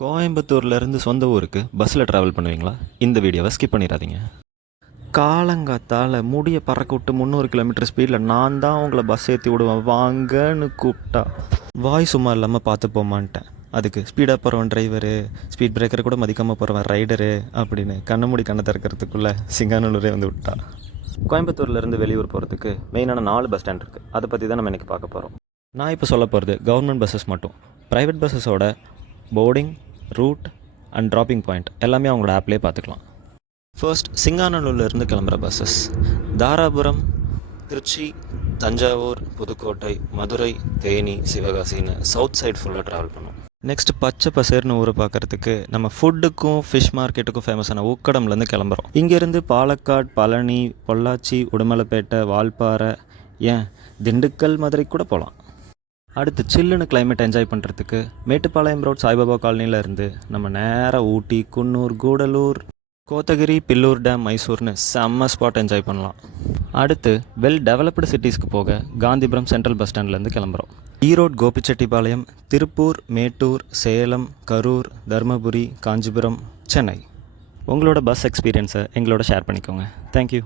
கோயம்புத்தூர்லேருந்து சொந்த ஊருக்கு பஸ்ஸில் ட்ராவல் பண்ணுவீங்களா? இந்த வீடியோவை ஸ்கிப் பண்ணிடாதீங்க. காலங்காத்தால் முடியை பறக்க விட்டு 300 கிலோமீட்டர் ஸ்பீடில் நான் தான் உங்களை பஸ் ஏற்றி விடுவேன் வாங்கன்னு கூப்பிட்டா வாய் சும்மா இல்லாமல் பார்த்து போமான்ட்டேன். அதுக்கு ஸ்பீடாக போகிறவன் டிரைவரு, ஸ்பீட் பிரேக்கரை கூட மதிக்காமல் போகிறவன் ரைடரு அப்படின்னு கண்ணை மூடி கண்ணை திறக்கிறதுக்குள்ளே சிங்கானூரே வந்து விட்டா. கோயம்புத்தூர்லேருந்து வெளியூர் போகிறதுக்கு மெயினான 4 பஸ் ஸ்டாண்ட் இருக்குது. அதை பற்றி தான் நம்ம இன்றைக்கி பார்க்க போகிறோம். நான் இப்போ சொல்ல போகிறது கவர்மெண்ட் பஸ்ஸஸ் மட்டும். ப்ரைவேட் பஸ்ஸஸோட boarding, route and dropping point எல்லாமே அவங்களோட ஆப்லேயே பார்த்துக்கலாம். ஃபர்ஸ்ட், சிங்கானல்லூர்லேருந்து கிளம்புற பஸ்ஸஸ் தாராபுரம், திருச்சி, தஞ்சாவூர், புதுக்கோட்டை, மதுரை, தேனி, சிவகாசின்னு சவுத் சைடு ஃபுல்லாக ட்ராவல் பண்ணும். நெக்ஸ்ட், பச்சை பசேர்னு ஊரை பார்க்குறதுக்கு நம்ம ஃபுட்டுக்கும் ஃபிஷ் மார்க்கெட்டுக்கும் ஃபேமஸான உக்கடம்லேருந்து கிளம்புறோம். இங்கேருந்து பாலக்காடு, பழனி, பொள்ளாச்சி, உடுமலைப்பேட்டை, வால்பாறை, ஏன் திண்டுக்கல், மதுரை கூட போகலாம். அடுத்து, சில்லுன்னு கிளைமேட் என்ஜாய் பண்ணுறதுக்கு மேட்டுப்பாளையம் ரோட் சாய்பாபா காலனியில் இருந்து நம்ம நேராக ஊட்டி, குன்னூர், கூடலூர், கோத்தகிரி, பில்லூர் டேம், மைசூர்னு செம்ம ஸ்பாட் என்ஜாய் பண்ணலாம். அடுத்து, வெல் டெவலப்டு சிட்டிஸ்க்கு போக காந்திபுரம் சென்ட்ரல் பஸ் ஸ்டாண்ட்லேருந்து கிளம்புறோம். ஈரோடு, கோபிச்செட்டிப்பாளையம், திருப்பூர், மேட்டூர், சேலம், கரூர், தருமபுரி, காஞ்சிபுரம், சென்னை. உங்களோட பஸ் எக்ஸ்பீரியன்ஸை எங்களோட ஷேர் பண்ணிக்கோங்க. தேங்க்யூ.